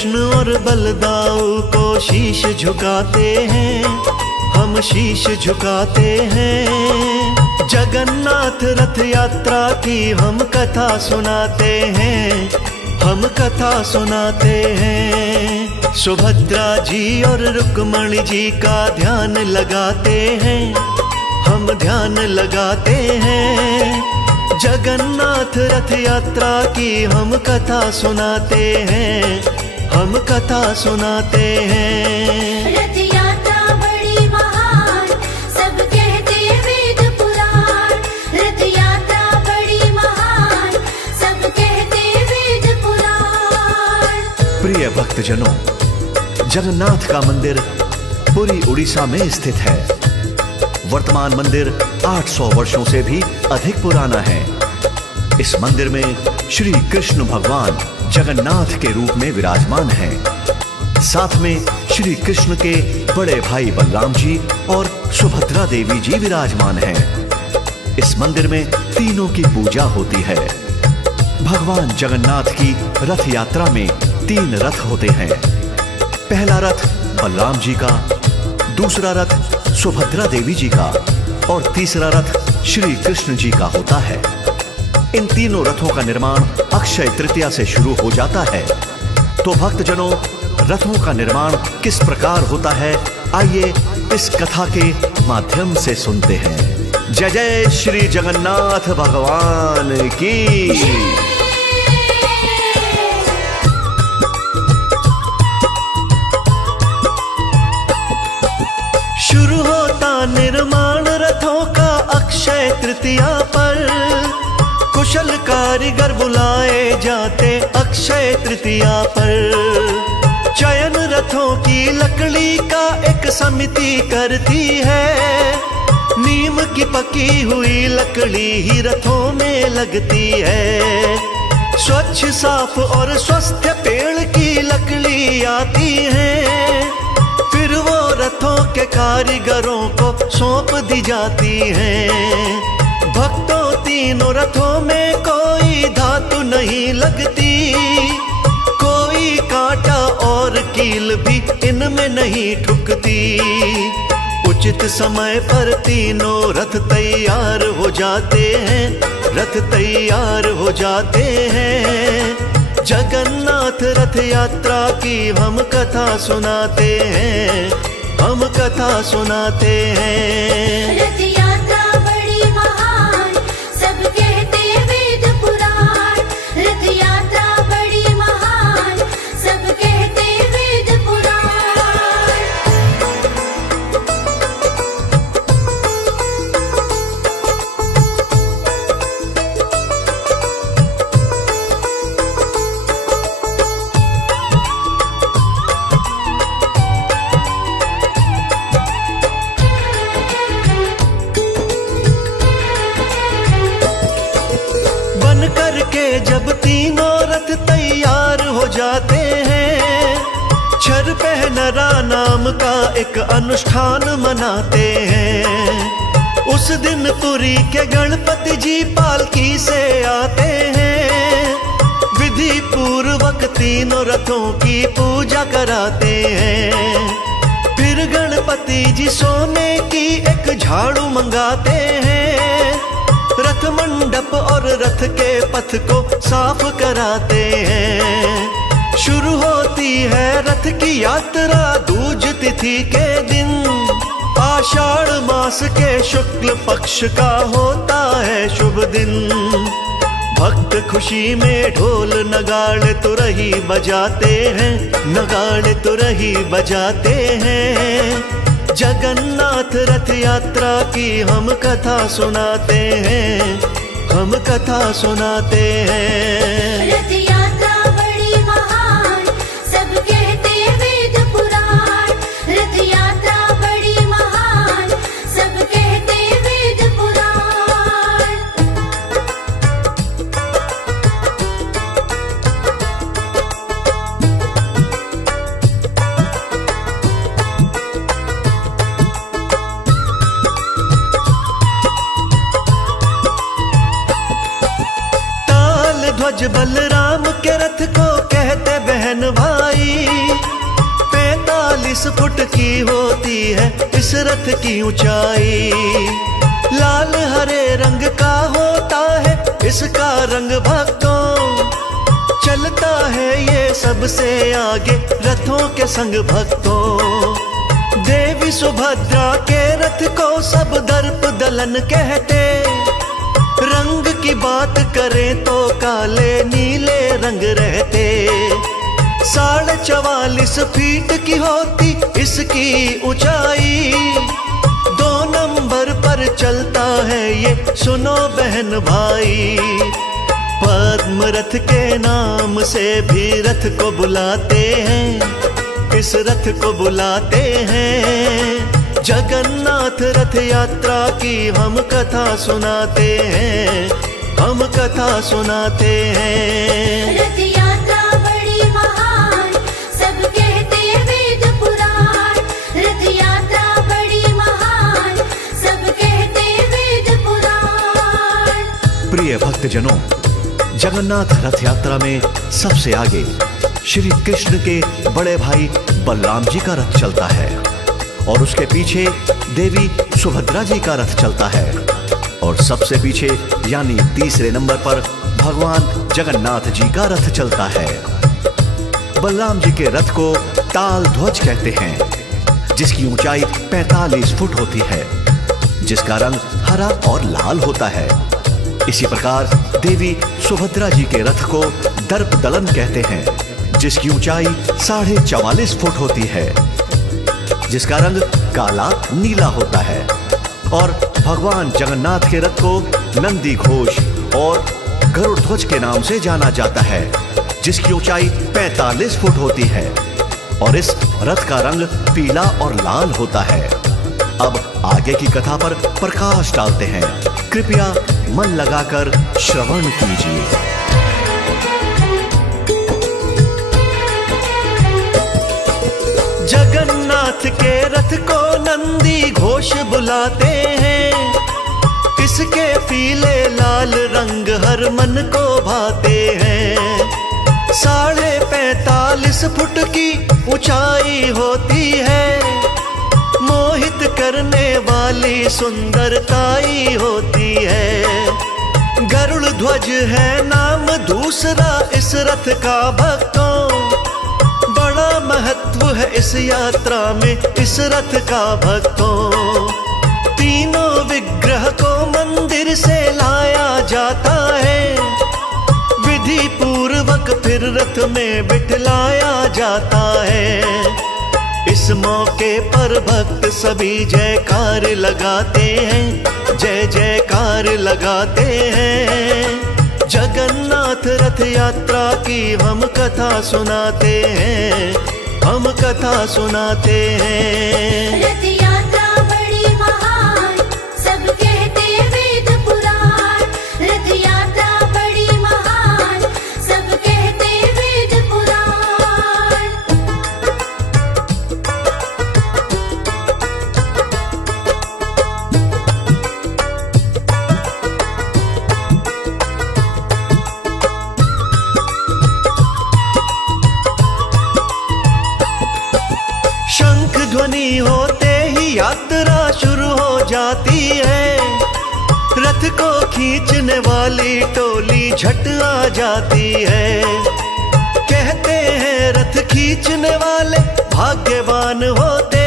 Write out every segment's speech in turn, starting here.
कृष्ण और बलदाऊ को शीश झुकाते हैं, हम शीश झुकाते हैं। जगन्नाथ रथ यात्रा की हम कथा सुनाते हैं, हम कथा सुनाते हैं। सुभद्रा जी और रुक्मणी जी का ध्यान लगाते हैं, हम ध्यान लगाते हैं। जगन्नाथ रथ यात्रा की हम कथा सुनाते हैं, हम कथा सुनाते हैं। रथ यात्रा बड़ी महान, सब कहते वेद पुराण। रथ यात्रा बड़ी महान, सब कहते वेद पुराण। प्रिय भक्तजनों, जगन्नाथ का मंदिर पुरी उड़ीसा में स्थित है। वर्तमान मंदिर 800 वर्षों से भी अधिक पुराना है। इस मंदिर में श्री कृष्ण भगवान जगन्नाथ के रूप में विराजमान हैं। साथ में श्री कृष्ण के बड़े भाई बलराम जी और सुभद्रा देवी जी विराजमान हैं। इस मंदिर में तीनों की पूजा होती है। भगवान जगन्नाथ की रथ यात्रा में 3 रथ होते हैं। पहला रथ बलराम जी का, दूसरा रथ सुभद्रा देवी जी का और तीसरा रथ श्री कृष्ण जी का होता है। इन तीनों रथों का निर्माण अक्षय तृतीया से शुरू हो जाता है। तो भक्तजनों, रथों का निर्माण किस प्रकार होता है, आइए इस कथा के माध्यम से सुनते हैं। जय जय श्री जगन्नाथ भगवान की। शुरू होता निर्माण रथों का अक्षय तृतीया पर। कुशल कारीगर बुलाए जाते अक्षय तृतीया पर। चयन रथों की लकड़ी का एक समिति करती है। नीम की पकी हुई लकड़ी ही रथों में लगती है। स्वच्छ साफ और स्वस्थ पेड़ की लकड़ी आती है। फिर वो रथों के कारीगरों को सौंप दी जाती हैं। भक्तों, तीनों रथों में कोई धातु नहीं लगती। कोई कांटा और कील भी इनमें नहीं ठुकती। उचित समय पर तीनों रथ तैयार हो जाते हैं, रथ तैयार हो जाते हैं। जगन्नाथ रथ यात्रा की हम कथा सुनाते हैं, हम कथा सुनाते हैं। रथ यात्रा बड़ी महान, सब कहते वेद पुराण। रथ यात्रा बड़ी महान, सब कहते वेद पुराण। बन करके जब तीनों रथ तैयार हो जाते हैं, छर पहनरा नाम का एक अनुष्ठान मनाते हैं। उस दिन पुरी के गणपति जी पालकी से आते हैं। विधि पूर्वक तीनों रथों की पूजा कराते हैं। फिर गणपति जी सोने की एक झाड़ू मंगाते हैं। रथ मंडप और रथ के पथ को साफ कराते हैं। शुरू होती है रथ की यात्रा दूज तिथि के दिन। आषाढ़ मास के शुक्ल पक्ष का होता है शुभ दिन। भक्त खुशी में ढोल नगाड़े तुरही बजाते हैं, नगाड़े तुरही बजाते हैं। जगन्नाथ रथ यात्रा की हम कथा सुनाते हैं, हम कथा सुनाते हैं। रथ यात्रा बड़ी महान, सब कहते वेद पुराण। रथ यात्रा बड़ी महान, सब कहते वेद पुराण। ध्वज बलराम के रथ को कहते बहन भाई। 44 फुट की होती है इस रथ की ऊंचाई। लाल हरे रंग का होता है इसका रंग भक्तों, चलता है ये सबसे आगे रथों के संग भक्तों। देवी सुभद्रा के रथ को सब दर्प दलन कहते, रंग की बात करें तो काले नीले रंग रहते। 44.5 फीट की होती इसकी ऊंचाई, 2 नंबर पर चलता है ये सुनो बहन भाई। पद्म रथ के नाम से भी रथ को बुलाते हैं, इस रथ को बुलाते हैं। जगन्नाथ रथ यात्रा की हम कथा सुनाते हैं, हम कथा सुनाते हैं। रथ यात्रा बड़ी महान सब कहते वेद पुराण, रथ यात्रा बड़ी महान सब कहते वेद पुराण। प्रिय भक्तजनों, जगन्नाथ रथ यात्रा में सबसे आगे श्री कृष्ण के बड़े भाई बलराम जी का रथ चलता है और उसके पीछे देवी सुभद्रा जी का रथ चलता है और सबसे पीछे यानी तीसरे नंबर पर भगवान जगन्नाथ जी का रथ चलता है। बलराम जी के रथ को ताल ध्वज कहते हैं, जिसकी ऊंचाई 45 फुट होती है, जिसका रंग हरा और लाल होता है। इसी प्रकार देवी सुभद्रा जी के रथ को दर्प दलन कहते हैं, जिसकी ऊंचाई 44.5 फुट होती है, जिसका रंग काला नीला होता है। और भगवान जगन्नाथ के रथ को नंदी घोष और गरुड़ ध्वज के नाम से जाना जाता है, जिसकी ऊंचाई 45 फुट होती है और इस रथ का रंग पीला और लाल होता है। अब आगे की कथा पर प्रकाश डालते हैं, कृपया मन लगाकर श्रवण कीजिए। जगन्नाथ के रथ को नंदी घोष बुलाते हैं, इसके पीले लाल रंग हर मन को भाते हैं। 45.5 फुट की ऊंचाई होती है, मोहित करने वाली सुंदरताई होती है। गरुड़ ध्वज है नाम दूसरा इस रथ का भक्तों, बड़ा महत्व है इस यात्रा में इस रथ का भक्तों। तीनों विग्रह को मंदिर से लाया जाता है, विधि पूर्वक फिर रथ में बिठलाया जाता है। इस मौके पर भक्त सभी जयकार लगाते हैं, जय जयकार लगाते हैं। जगन्नाथ रथ यात्रा की हम कथा सुनाते हैं, हम कथा सुनाते हैं। रथ यात्रा बड़ी महान सब कहते वेद पुराण, रथ यात्रा बड़ी महान सब कहते वेद पुराण। शंख ध्वनि होते ही यात्रा शुरू हो जाती है, रथ को खींचने वाली टोली झट आ जाती है। कहते हैं रथ खींचने वाले भाग्यवान होते,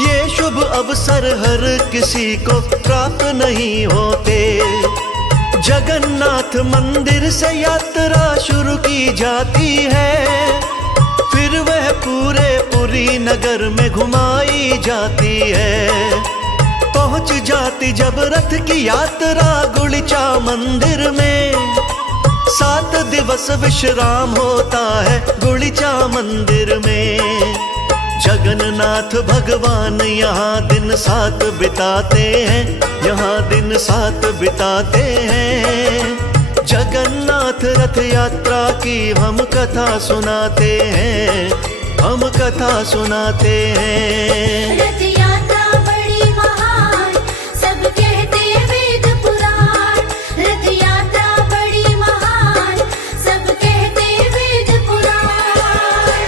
ये शुभ अवसर हर किसी को प्राप्त नहीं होते। जगन्नाथ मंदिर से यात्रा शुरू की जाती है, फिर वह पूरे पुरी नगर में घुमाई जाती है। पहुंच जाती जब रथ की यात्रा गुड़िचा मंदिर में, 7 दिवस विश्राम होता है गुड़िचा मंदिर में। जगन्नाथ भगवान यहाँ दिन 7 बिताते हैं, यहाँ दिन 7 बिताते हैं। जगन्नाथ रथ यात्रा की हम कथा सुनाते हैं, हम कथा सुनाते हैं। रथ यात्रा बड़ी महान सब कहते वेद पुराण, रथ यात्रा बड़ी महान सब कहते वेद पुराण।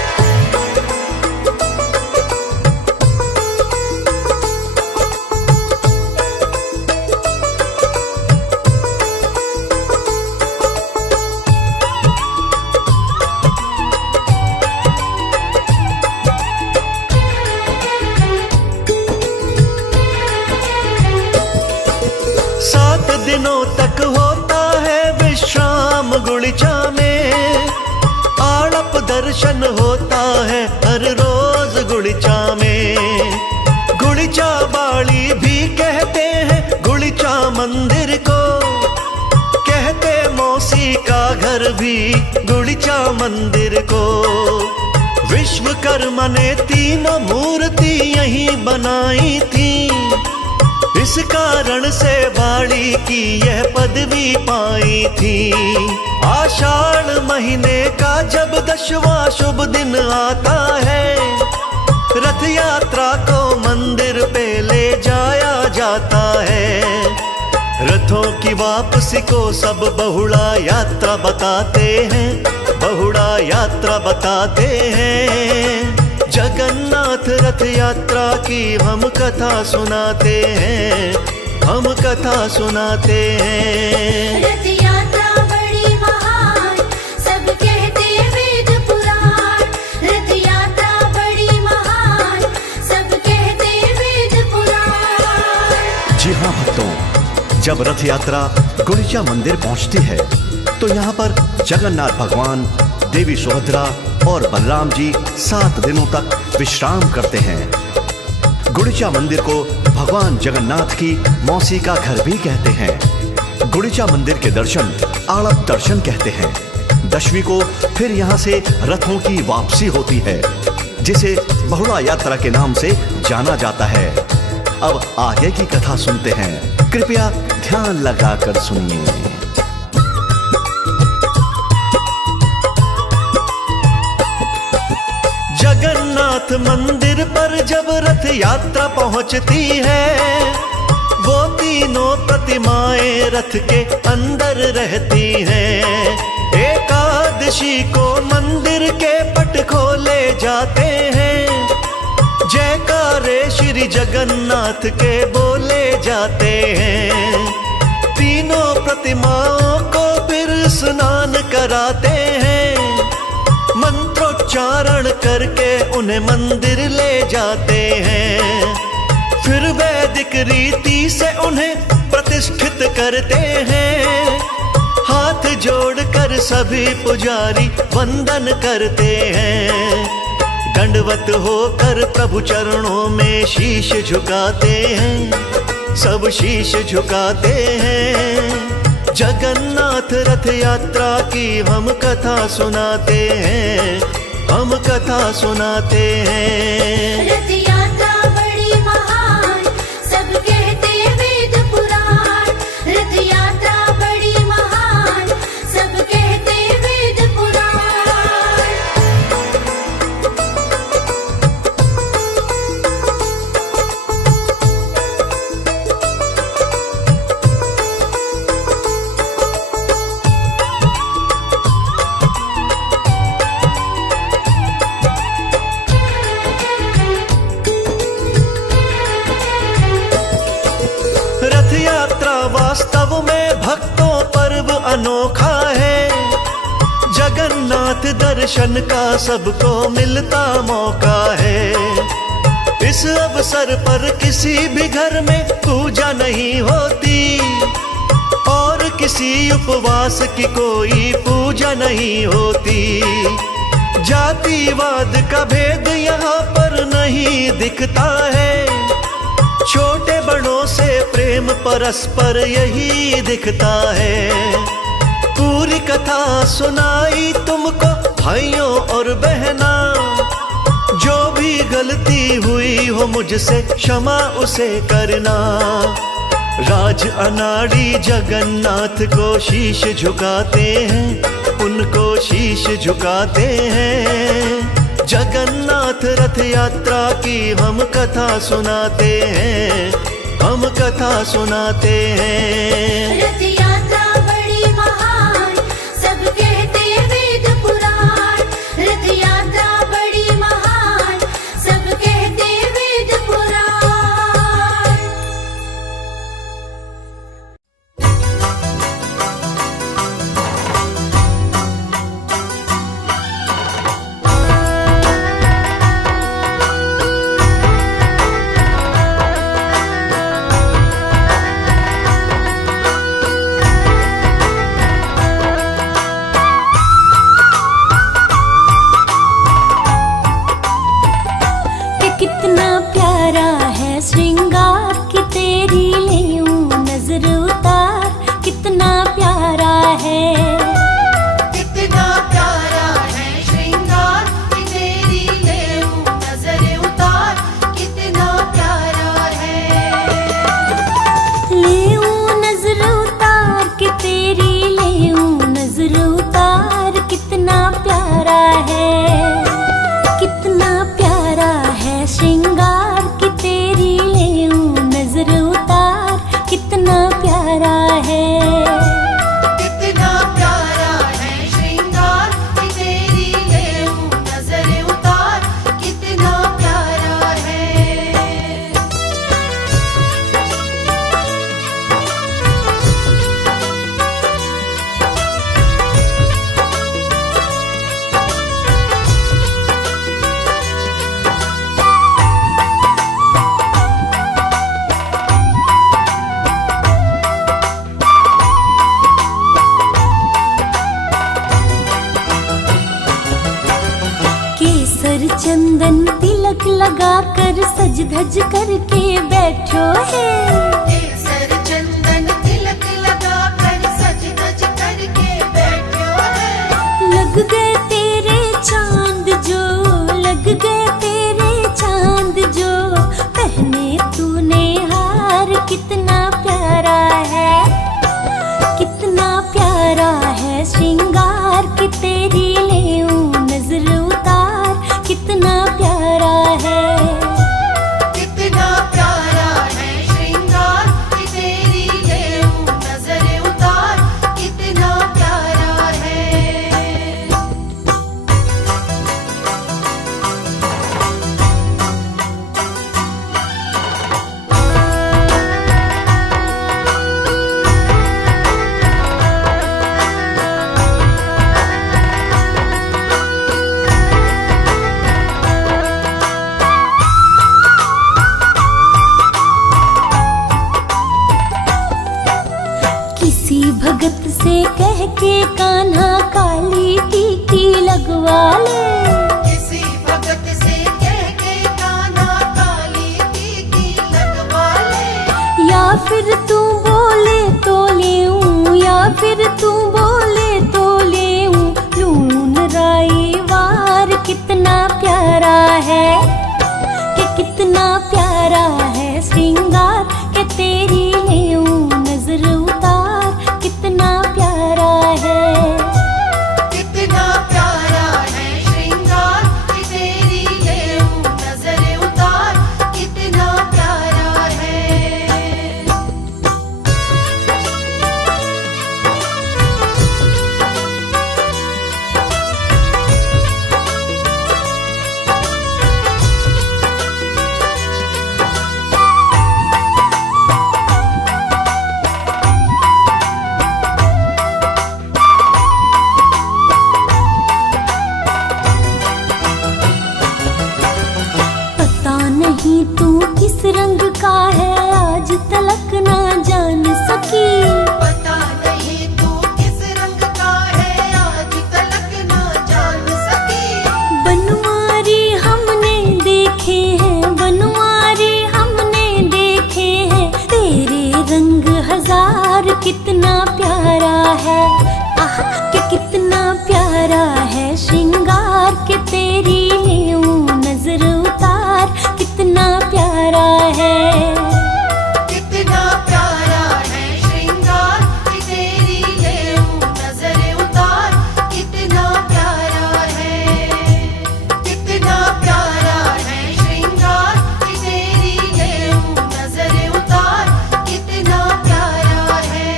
दिनों तक होता है विश्राम गुड़िचा में। आड़प दर्शन होता है हर रोज गुड़िचा में। गुड़िचा बाड़ी भी कहते हैं गुड़िचा मंदिर को, कहते मौसी का घर भी गुड़िचा मंदिर को। विश्वकर्मा ने तीनों मूर्ति यहीं बनाई थी, इस कारण से बाड़ी की यह पदवी पाई थी। आषाढ़ महीने का जब 10वां शुभ दिन आता है, रथ यात्रा को मंदिर पे ले जाया जाता है। रथों की वापसी को सब बहुड़ा यात्रा बताते हैं, बहुड़ा यात्रा बताते हैं। जगन्नाथ रथ यात्रा की हम कथा सुनाते हैं, हम कथा सुनाते हैं। रथ यात्रा बड़ी महान, सब कहते वेद पुराण। रथ यात्रा बड़ी महान, सब कहते वेद पुराण। जी हाँ भक्तों, जब रथ यात्रा गुड़िचा मंदिर पहुंचती है तो यहाँ पर जगन्नाथ भगवान, देवी सुभद्रा और बलराम जी 7 दिनों तक विश्राम करते हैं। गुड़िचा मंदिर को भगवान जगन्नाथ की मौसी का घर भी कहते हैं। गुड़िचा मंदिर के दर्शन आड़प दर्शन कहते हैं। 10वीं को फिर यहाँ से रथों की वापसी होती है, जिसे बहुड़ा यात्रा के नाम से जाना जाता है। अब आगे की कथा सुनते हैं, कृपया ध्यान लगाकर सुनिए। जगन्नाथ मंदिर पर जब रथ यात्रा पहुंचती है, वो तीनों प्रतिमाएं रथ के अंदर रहती हैं। एकादशी को मंदिर के पट खोले जाते हैं, जयकारे श्री जगन्नाथ के बोले जाते हैं। तीनों प्रतिमाओं को फिर स्नान कराते हैं, मंत्रोच्चारण करके उन्हें मंदिर ले जाते हैं। फिर वैदिक रीति से उन्हें प्रतिष्ठित करते हैं। हाथ जोड़कर सभी पुजारी वंदन करते हैं। दंडवत होकर प्रभु चरणों में शीश झुकाते हैं, सब शीश झुकाते हैं। जगन्नाथ रथ यात्रा की हम कथा सुनाते हैं, हम कथा सुनाते हैं। रथ यात्रा बड़ी महान, सब कहते वेद पुराण। रथ यात्रा बड़ी महान, सब कहते वेद पुराण। रथ यात्रा वास्तव में भक्तों पर्व अनोखा है। जगन्नाथ दर्शन का सबको मिलता मौका है। इस अवसर पर किसी भी घर में पूजा नहीं होती, और किसी उपवास की कोई पूजा नहीं होती। जातिवाद का भेद यहाँ पर नहीं दिखता है। छोटे बड़ों से प्रेम परस्पर यही दिखता है। पूरी कथा सुनाई तुमको भाइयों और बहना, जो भी गलती हुई हो मुझसे क्षमा उसे करना। राज अनाड़ी जगन्नाथ को शीश झुकाते हैं, उनको शीश झुकाते हैं। जगन्नाथ रथ यात्रा की हम कथा सुनाते हैं, हम कथा सुनाते हैं। रथ यात्रा बड़ी महान, सब कहते वेद पुराण। रथ यात्रा बड़ी महान, सब कहते वेद पुराण। तिलक लगा कर सज धज करके बैठो है। केसर चंदन तिलक लगा कर सज धज करके बैठो है। लग गए तेरे चांद जो, लग गए तेरे चांद जो, पहने तूने हार कितना प्यारा है, कितना प्यारा है श्रृंगार की तेरी लेऊं नजर उतार, कितना प्यारा है, कितना प्यारा है श्रृंगार की तेरी लेऊं नजर उतार, कितना प्यारा है। किसी भगत से कह के कान्हा काली टीकी लगवा ले, किसी भगत से कह के कान्हा काली टीकी लगवा ले। या फिर तू बोले तो लेऊं, या फिर तू बोले तो लेऊं लून राई वार, कितना प्यारा है, कि कितना प्यारा है श्रृंगार के तेरी लेऊं नजर उतार, कितना प्यारा है, कितना प्यारा है श्रृंगार की तेरी लेऊं नजर उतार, कितना प्यारा है। पता नहीं तू किस रंग का है आज तलक ना जान सकी, पता नहीं तू किस रंग का है आज तलक ना जान सकी। बनवारी हमने देखे हैं, बनवारी हमने देखे हैं, तेरे रंग हजार, कितना प्यारा है, आह के कितना प्यारा है श्रृंगार के तेरी लेऊं नजर उतार, कितना प्यारा है, कितना प्यारा है श्रृंगार की तेरी लेऊं नजर उतार, कितना प्यारा है, कितना प्यारा है श्रृंगार की तेरी लेऊं नजर उतार, कितना प्यारा है।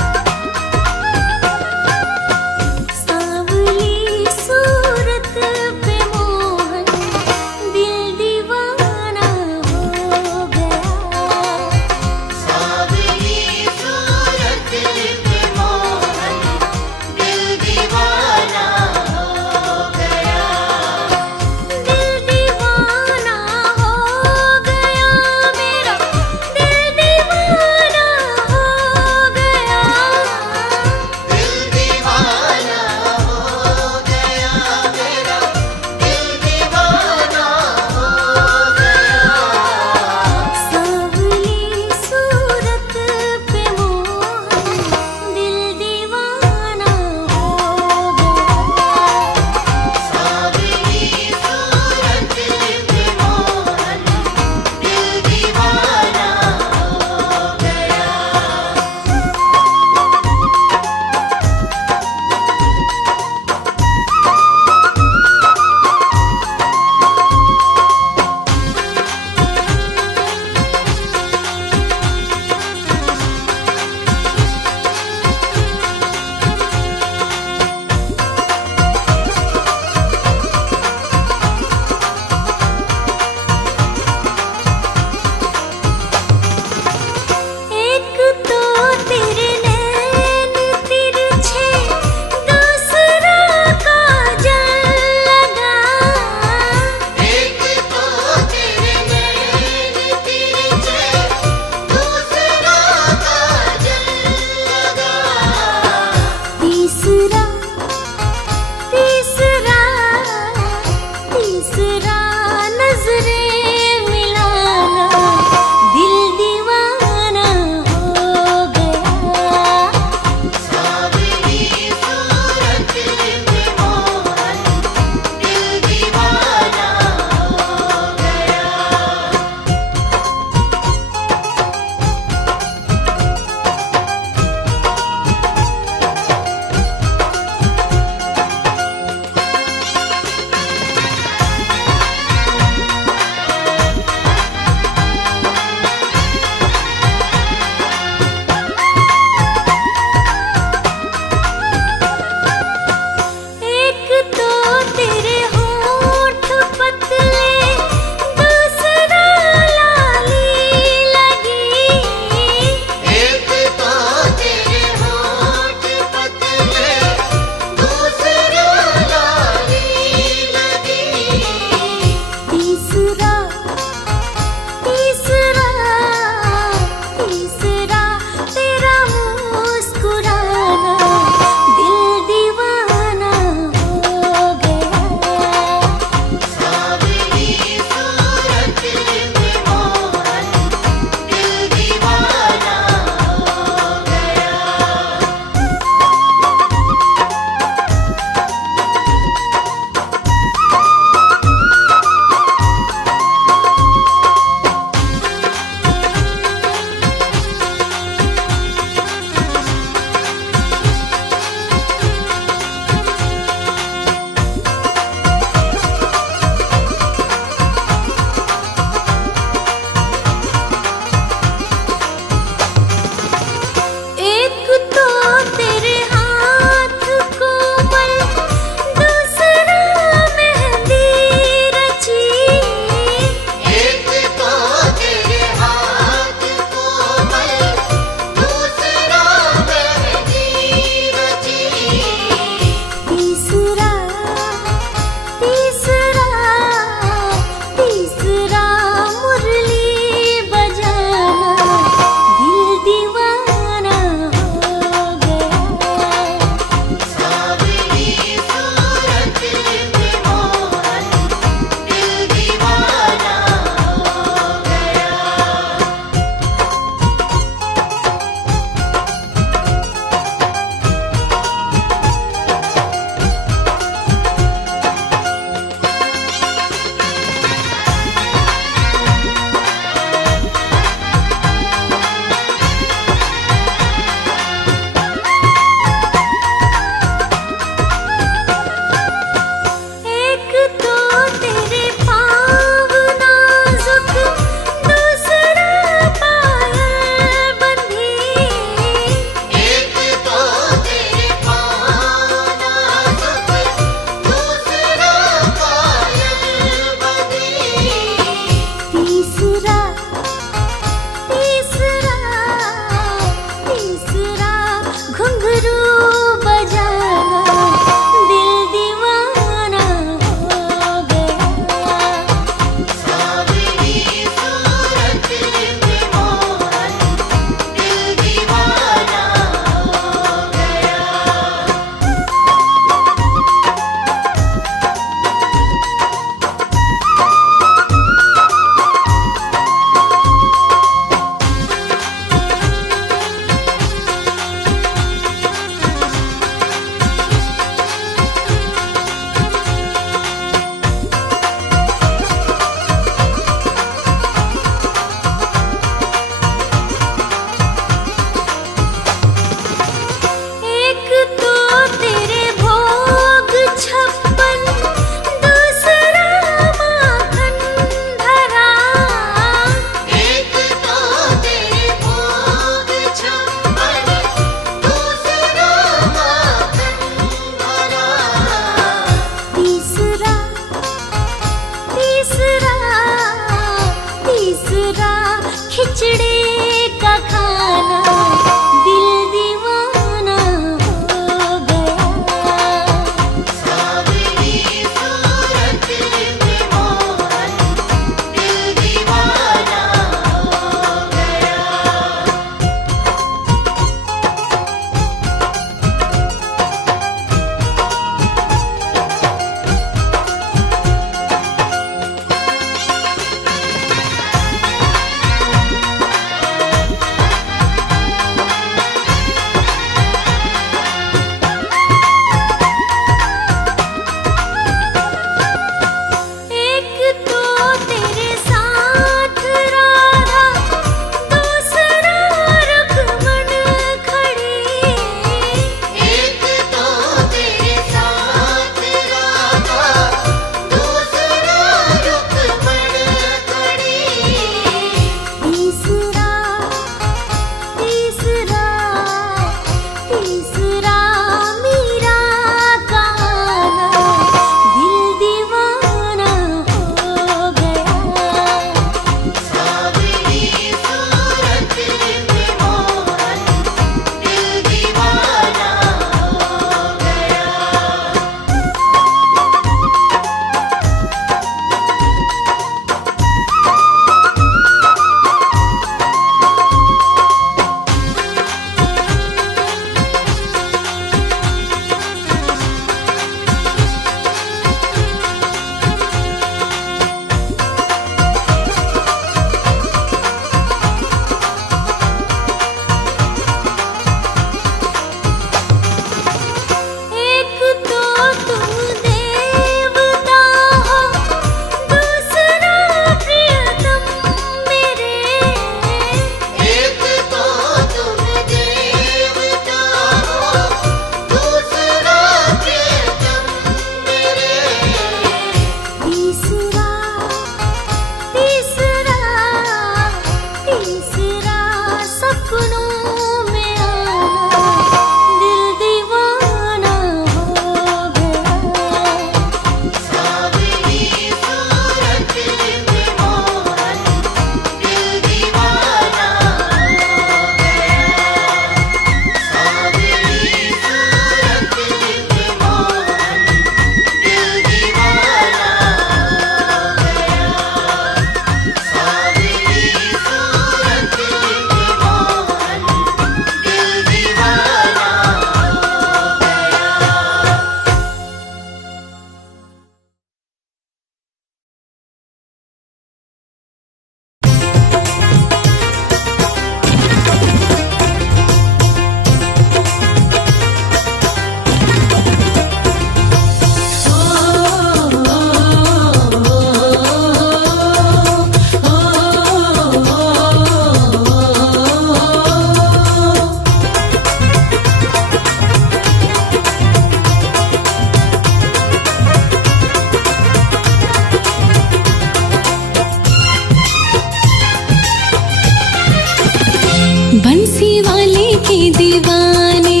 के दीवाने,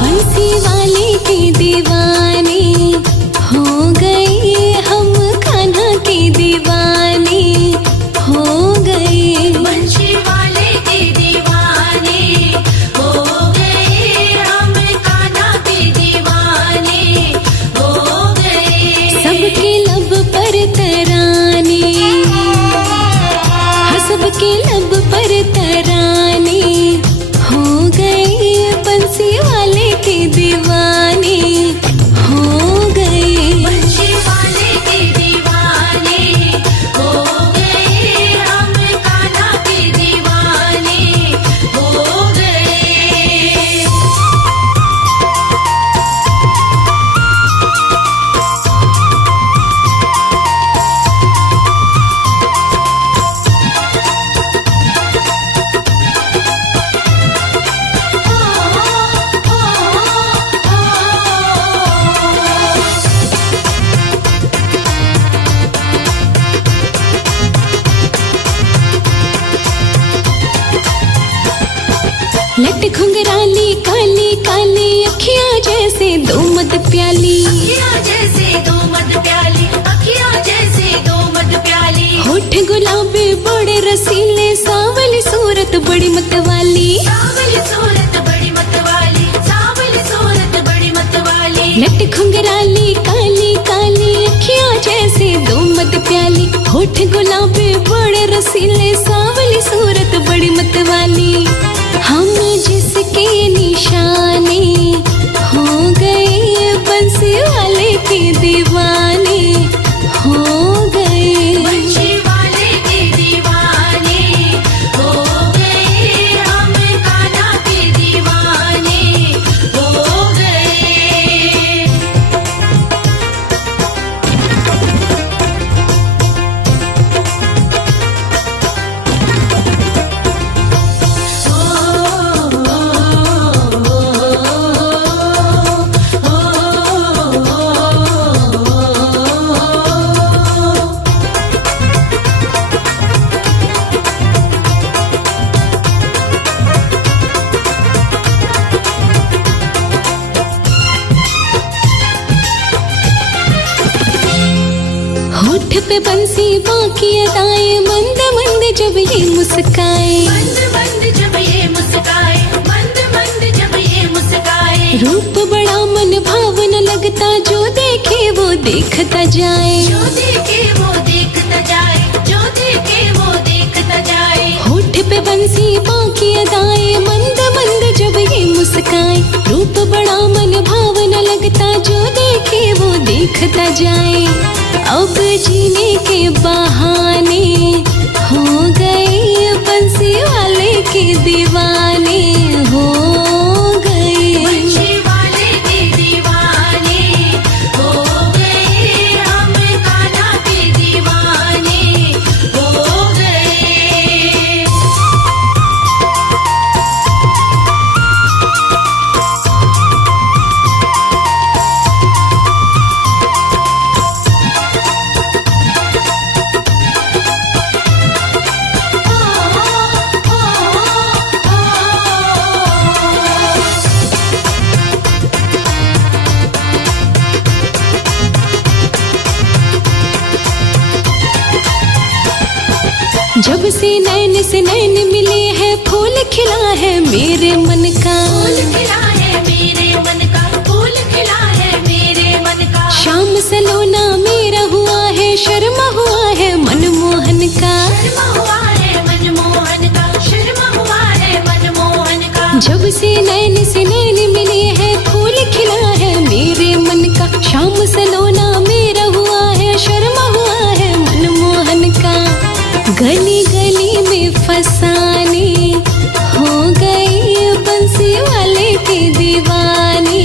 बंसी वाले के दीवाने हो गए हम, कान्हा के दीवाने हो गए। बंशी वाले के दीवाने हो गए हम, कान्हा के दीवाने हो गए। सबके लब पर तराने, हाँ सबके लब पर तराने हो गए, बंसी वाले के दीवाने हो गए। बंशी वाले के दीवाने हो गए हम, कान्हा के दीवाने हो गए। लट घुंघराली काली काली अखियां जैसे दो मद प्याली, अखियाँ जैसे दो मद प्याली, अखियाँ जैसे दो मद प्याली। होठ गुलाबी बड़े रसीले, सावली सूरत बड़ी मतवाली। सावली सूरत बड़ी मतवाली, सावली सूरत बड़ी मतवाली। लट घुंघराली काली काली अखियां जैसे दो मद प्याली, होठ गुलाबी बड़े रसीले, सावली सूरत बड़ी मतवाली। हम जिसके निशाने हो गए, बंसी वाले के दीवाने हो गए। बंशी वाले के दीवाने हो गए हम, कान्हा के दीवाने हो गए। होठ पे बंसी बाकी अदाएं, मंद मंद जब ये मुस्काए, मंद मंद जब ये मुस्काए, मंद मंद जब ये मुस्काए। रूप बड़ा मन भावन लगता, जो देखे वो देखता जाए। जो देखे वो देखता जाए, जो देखे वो देखता जाए। होठ पे बंसी बाकी अदाएं, मंद मंद जब ये मुस्काए, रूप बड़ा मन भावन लगता, जो देखे वो देखता जाए। अब जीने के बहाने हो गए, बंसी वाले के दीवाने हो गए। बंशी वाले के दीवाने हो गए हम, कान्हा के दीवाने हो गए। जब से नैन मिले हैं, फूल खिला है मेरे मन का। फूल खिला है मेरे मन का, फूल खिला है मेरे मन का। शाम सलोना मेरा हुआ है, शर्मा हुआ है मनमोहन का। शर्मा हुआ है मनमोहन का, शर्मा हुआ है मनमोहन का। जब से नैन मिले हैं, फूल खिला है मेरे मन का। शाम सलोना मेरा हुआ है, शर्मा हुआ है मनमोहन का। गली गली में फसाने हो गए, बंसी वाले के दीवाने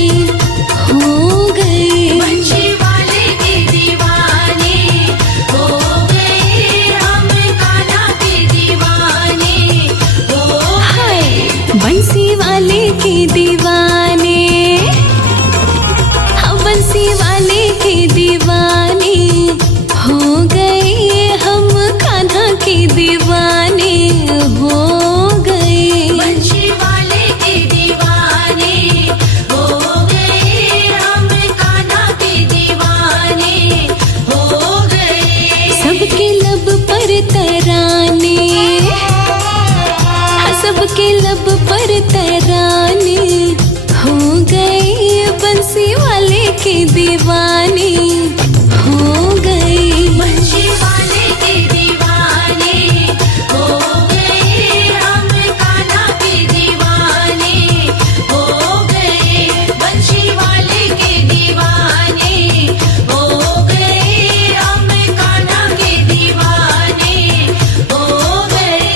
हो गए। बंशी वाले के दीवाने हो गए हम, कान्हा के दीवानी हो गई। बंशी वाले के दीवाने हो गए, हम कान्हा के दीवाने हो गए। बंशी वाले के दीवाने हो गए, हम कान्हा के दीवाने हो गए।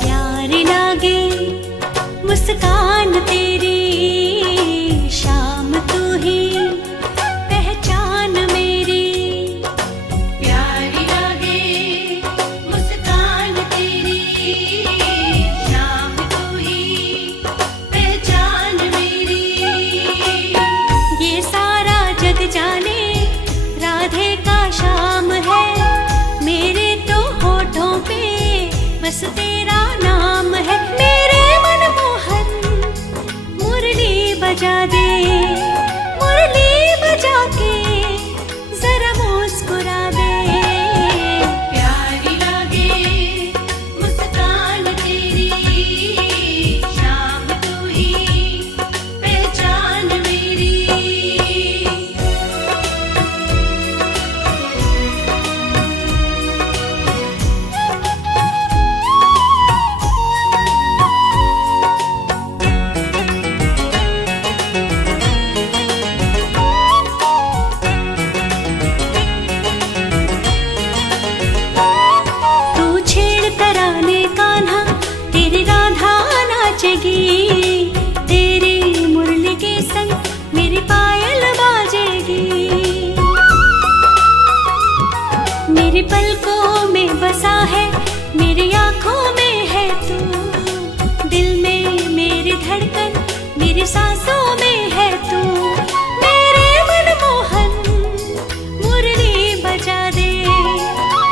प्यार लागे मुस्कान तेरी, शाम तू ही पहचान मेरी। प्यारी लागे मुस्कान तेरी, शाम तू ही पहचान मेरी। ये सारा जग जाने राधे का शाम है, मेरे तो होठों पे बस तेरा नाम है। मेरे मनमोहन मुरली बजा दे, मुरली बजा के जरा मुस्कुरा दे। प्यारी लागे मुस्कान तेरी, शाम तू ही पहचान मेरी। तू छेड़ तराने कान्हा, तेरी राधा नाचेगी। तेरी मुरली के संग मेरी पायल बाजेगी। मेरी पलकों में बसा है, मेरी आंखों में है तू। दिल में मेरी धड़कन, मेरी सांसों में है तू। मेरे मनमोहन मुरली बजा दे,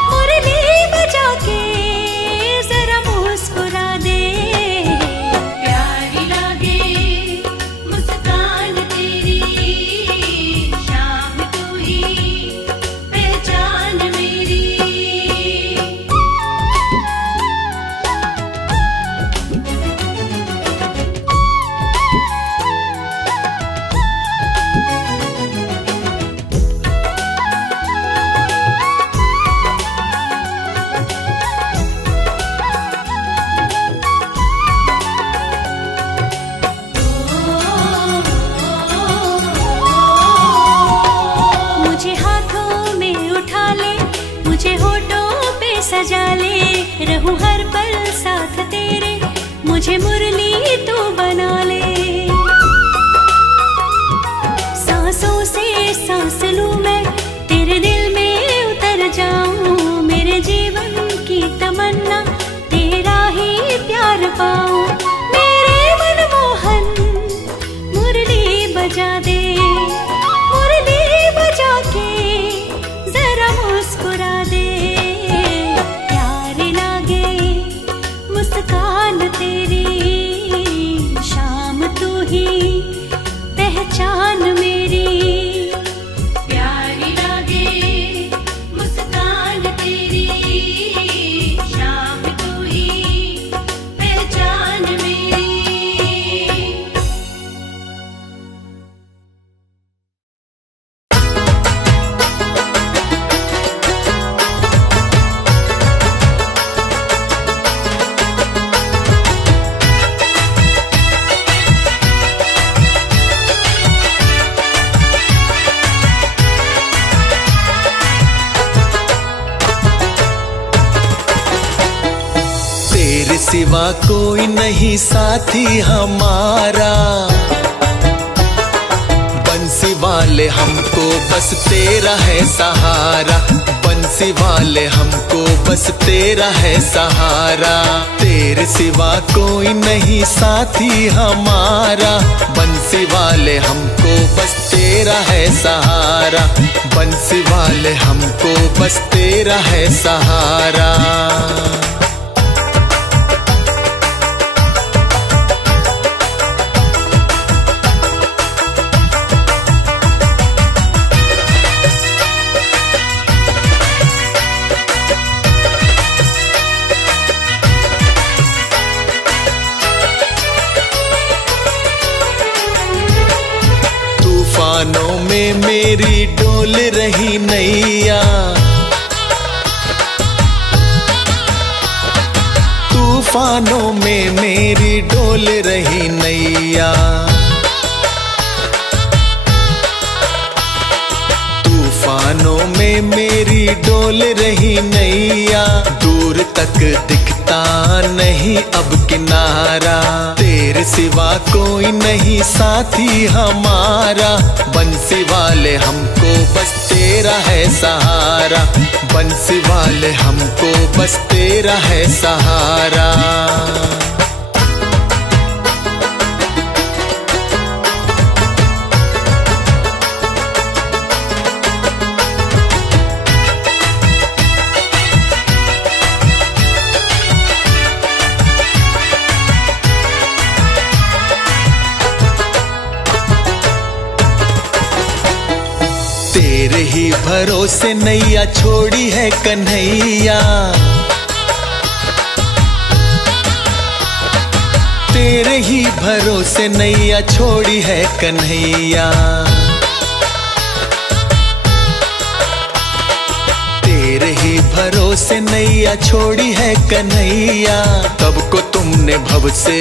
मुरली बजा के जरा मुस्कुरा दे। प्यारी लागे मुस्कान तेरी, शाम तू ही पहचान मेरी। मुझे हाथों में उठा ले, मुझे होठों पे सजा ले। रहूं हर पल साथ तेरे, मुझे मुरली तू बना ले। सांसों से सांस लूं मैं, तेरे दिल में उतर जाऊं। मेरे जीवन की तमन्ना तेरा ही प्यार पाऊं। मेरे मनमोहन मुरली बजा दे, मुरली बजा के जरा मुस्कुरा दे। प्यार लागे मुस्कान तेरी, शाम तू ही पहचान मेरी। प्यारी लागे मुस्कान तेरी, शाम तू ही पहचान मेरी। तेरे सिवा कोई नहीं साथी हमारा, बंसी वाले हमको बस तेरा है सहारा। बंसी बंसी वाले हमको बस तेरा है सहारा, तेरे सिवा कोई नहीं साथी हमारा। बंसी वाले हमको बस तेरा है सहारा, बंसी वाले हमको बस तेरा है सहारा। तूफानों में मेरी डोल रही नैया, तूफानों में मेरी डोल रही नैया। तूफानों में मेरी डोल रही नैया, दूर तक दिखता नहीं अब किनारा, तेरे सिवा कोई नहीं साथी हमारा। बंसी वाले हमको बस तेरा है सहारा, बंसी वाले हमको बस तेरा है सहारा। तेरे ही भरोसे नैया छोड़ी है कन्हैया, तेरे ही भरोसे नैया छोड़ी है कन्हैया। तेरे ही भरोसे नैया छोड़ी है कन्हैया, तब को तुमने भव से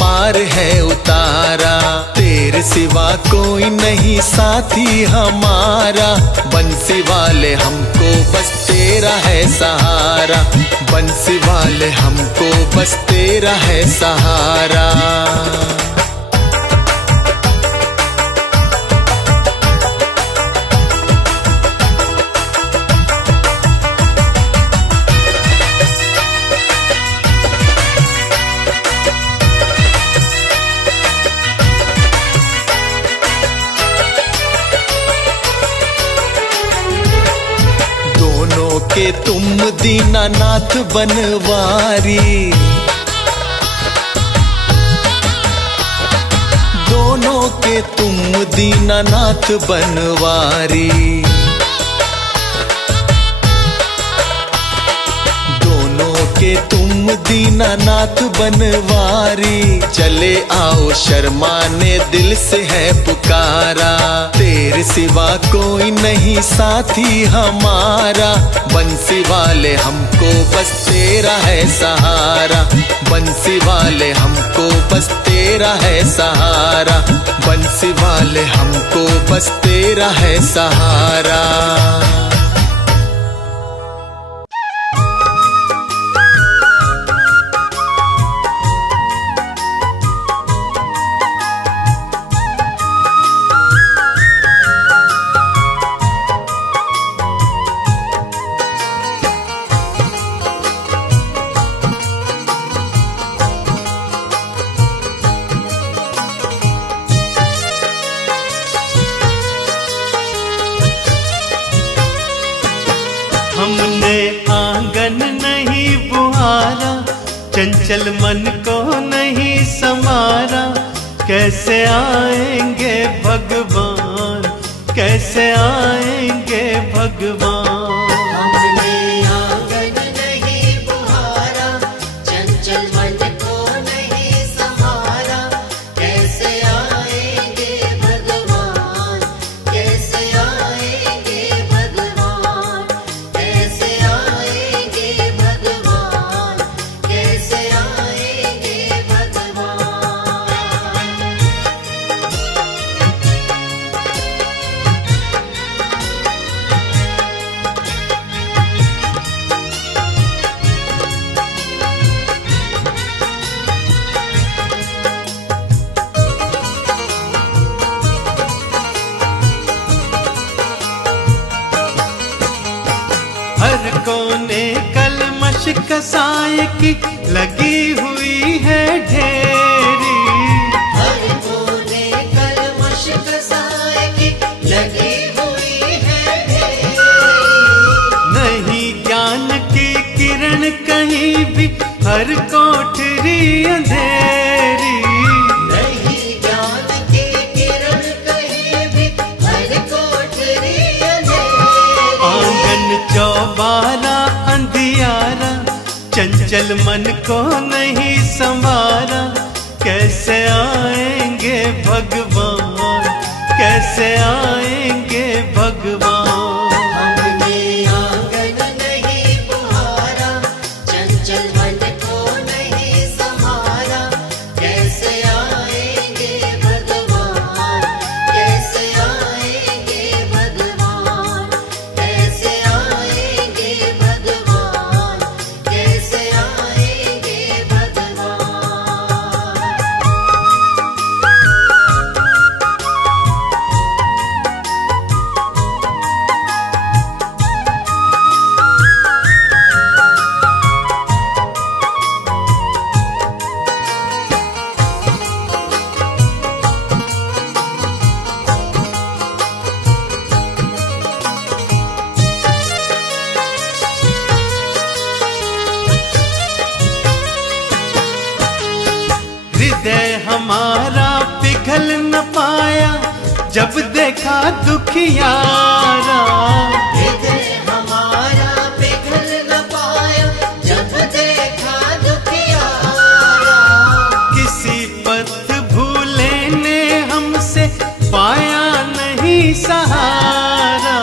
पार है उतारा, तेरे सिवा कोई नहीं साथी हमारा। बंसी वाले हमको बस तेरा है सहारा, बंसी वाले हमको बस तेरा है सहारा। के तुम दीनानाथ बनवारी, दोनों के तुम दीनानाथ बनवारी, दोनों के तुम दीनानाथ बनवारी। चले आओ शर्मा ने दिल से है पुकारा, तेरे सिवा कोई नहीं साथी हमारा। बंसी वाले हमको बस तेरा है सहारा, बंसी वाले हमको बस तेरा है सहारा, बंसी वाले हमको बस तेरा है सहारा। हमने आंगन नहीं बुहारा, चंचल मन को नहीं समारा, कैसे आएंगे भगवान, कैसे आएंगे भगवान। हमने आंगन नहीं बुहारा, चंचल मन को नहीं संभारा, कैसे आएंगे भगवान, कैसे आएंगे भगवान, कैसे आएंगे भगवान, कैसे आएंगे भगवान। कसाय की लगी हुई है ढेरी। हर कोने कलमश कसाय की लगी हुई है ढेरी। नहीं ज्ञान की किरण कहीं भी, हर कोठरी अंधेरी। नहीं ज्ञान की किरण कहीं भी, हर कोठरी अंधेरी। आंगन चौबारा अंधियारा, चंचल मन को नहीं संवारा। कैसे आएंगे भगवान, कैसे आएंगे भगवान। हमने आंगन नहीं बुहारा, चंचल मन को नहीं संभारा। कैसे आएंगे भगवान, कैसे आएंगे भगवान, कैसे आएंगे भगवान, कैसे आएंगे भगवान। हृदय हमारा पिघल न पाया, जब देखा दुखियारा। हृदय हमारा पिघल न पाया, जब देखा दुखियारा। किसी पथ भूले ने हमसे पाया नहीं सहारा।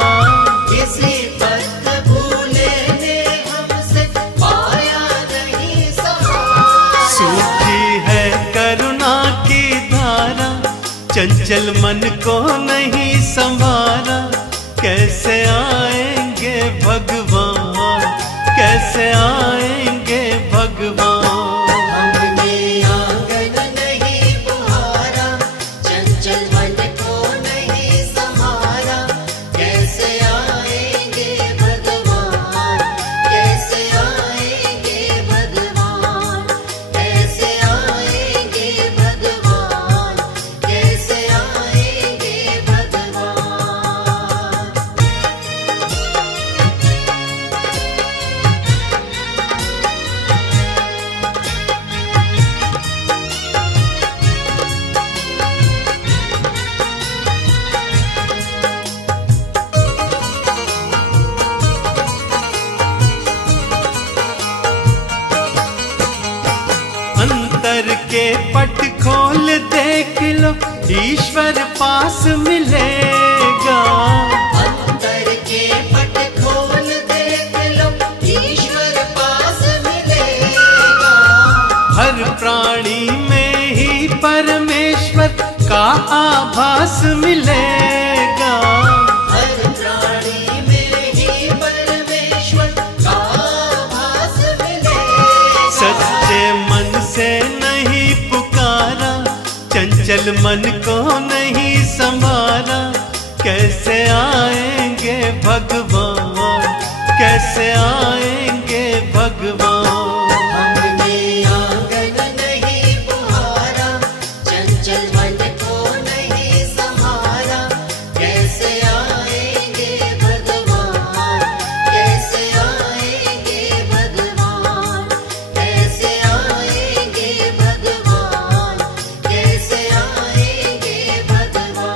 किसी पथ भूले ने हमसे पाया नहीं सहारा। सूखी है करुणा की धारा, चंचल मन को नहीं संभारा। कैसे आएंगे भगवान, कैसे आएंगे भगवान। हमने आंगन नहीं बुहारा, चंचल मन को नहीं संभारा। कैसे आएंगे भगवान, कैसे आएंगे भगवान, कैसे आएंगे भगवान, कैसे आएंगे भगवान। अंतर के पट खोल देख लो, ईश्वर पास मिलेगा। अंतर के पट खोल देख लो, ईश्वर पास मिलेगा। हर प्राणी में ही परमेश्वर का आभास मिलेगा। हर प्राणी में ही परमेश्वर का आभास मिलेगा। सच्चे मन से नहीं पुकारा, चंचल मन को नहीं संभारा। कैसे आएंगे भगवान, कैसे आएंगे भगवान। हमने आंगन नहीं बुहारा, चंचल मन को नहीं संभारा। कैसे आएंगे भगवान, कैसे आएंगे भगवान, कैसे आएंगे भगवान, कैसे आएंगे भगवान।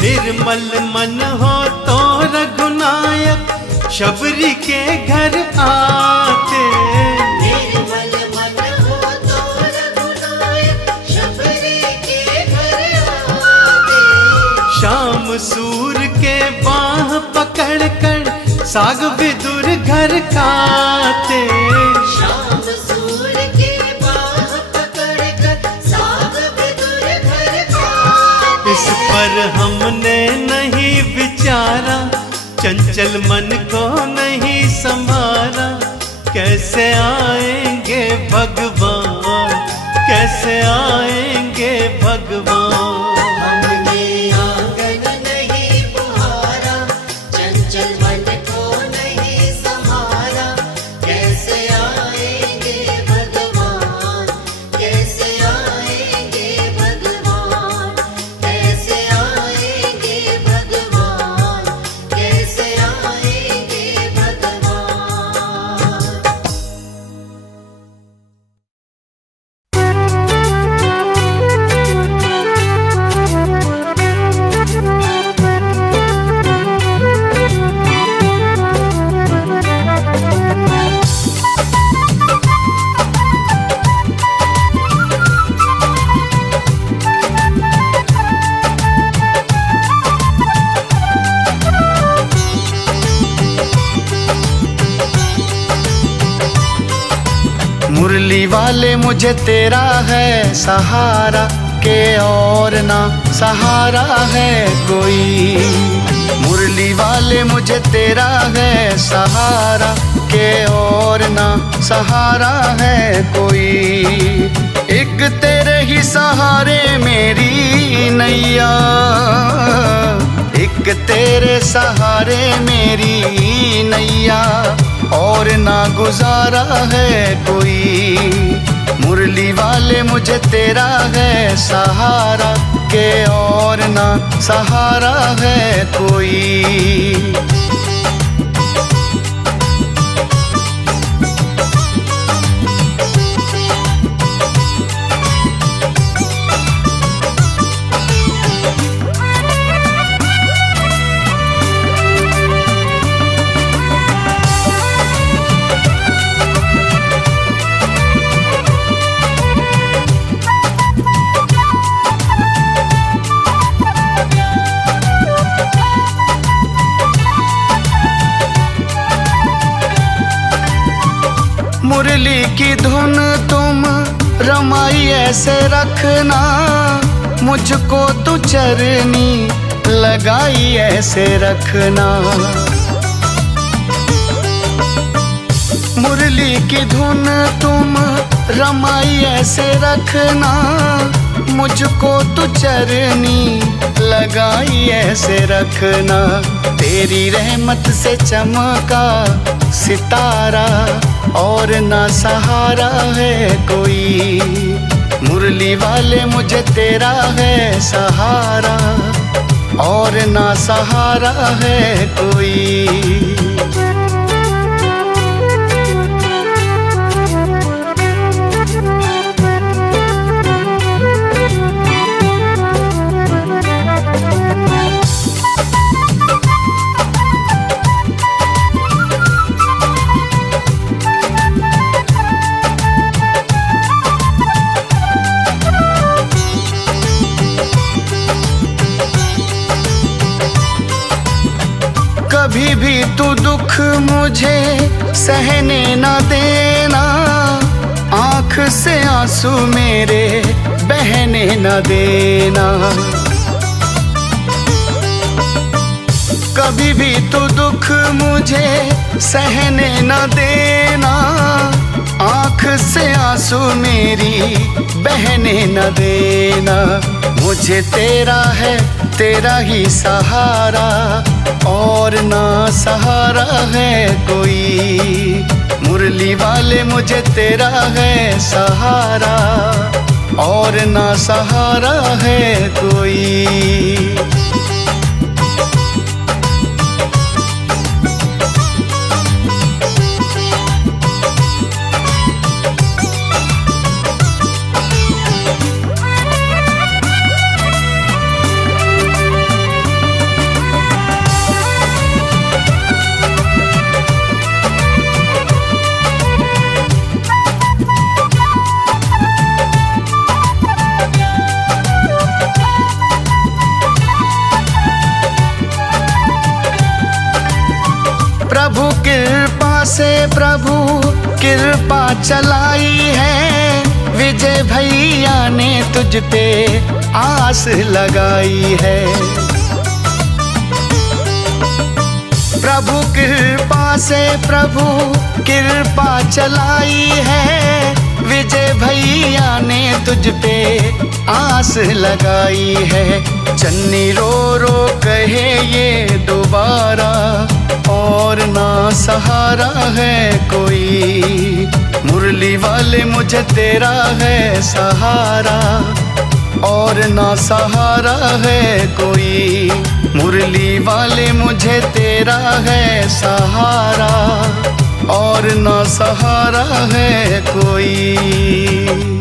निर्मल मन हो तो रघुनायक, शबरी के घर आते। निर्मल मन हो तो रघुनायक, शबरी के घर आते। शाम सूर के बाह पकड़ कर, साग विदुर घर खाते। इस पर हमने नहीं विचारा, चंचल मन को नहीं संभारा। कैसे आएंगे भगवान, कैसे आएंगे भगवान। हमने आंगन नहीं बुहारा, चंचल मन को नहीं संभारा। कैसे आएंगे भगवान, कैसे आएंगे भगवान, कैसे आएंगे भगवान, कैसे आएंगे भगवान। मुरली वाले मुझे तेरा है सहारा, के और ना सहारा है कोई। मुरली वाले मुझे तेरा है सहारा, के और ना सहारा है कोई। एक तेरे ही सहारे मेरी नैया, एक तेरे सहारे मेरी नैया, और ना गुजारा है कोई। मुरली वाले मुझे तेरा है सहारा, के और ना सहारा है कोई। मुरली की धुन तुम रमाई ऐसे रखना, मुझको तू चरनी लगाई ऐसे रखना। मुरली की धुन तुम रमाई ऐसे रखना, मुझको तू चरनी लगाई ऐसे रखना। तेरी रहमत से चमका सितारा, और ना सहारा है कोई। मुरली वाले मुझे तेरा है सहारा, और ना सहारा है कोई। कभी भी तू दुख मुझे सहने न देना, आँख से आंसू मेरे बहने न देना। कभी भी तू दुख मुझे सहने न देना, आँख से आंसू मेरी बहने न देना। मुझे तेरा है तेरा ही सहारा, और ना सहारा है कोई। मुरली वाले मुझे तेरा है सहारा, और ना सहारा है कोई। प्रभु कृपा से प्रभु कृपा चलाई है, विजय भैया ने तुझ पे आस लगाई है। प्रभु कृपा से प्रभु कृपा चलाई है, विजय भैया ने तुझ पे आस लगाई है। चन्नी रो रो कहे ये दोबारा, और ना सहारा है कोई, मुरली वाले मुझे तेरा है सहारा, और ना सहारा है कोई, मुरली वाले मुझे तेरा है सहारा, और ना सहारा है कोई।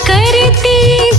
करती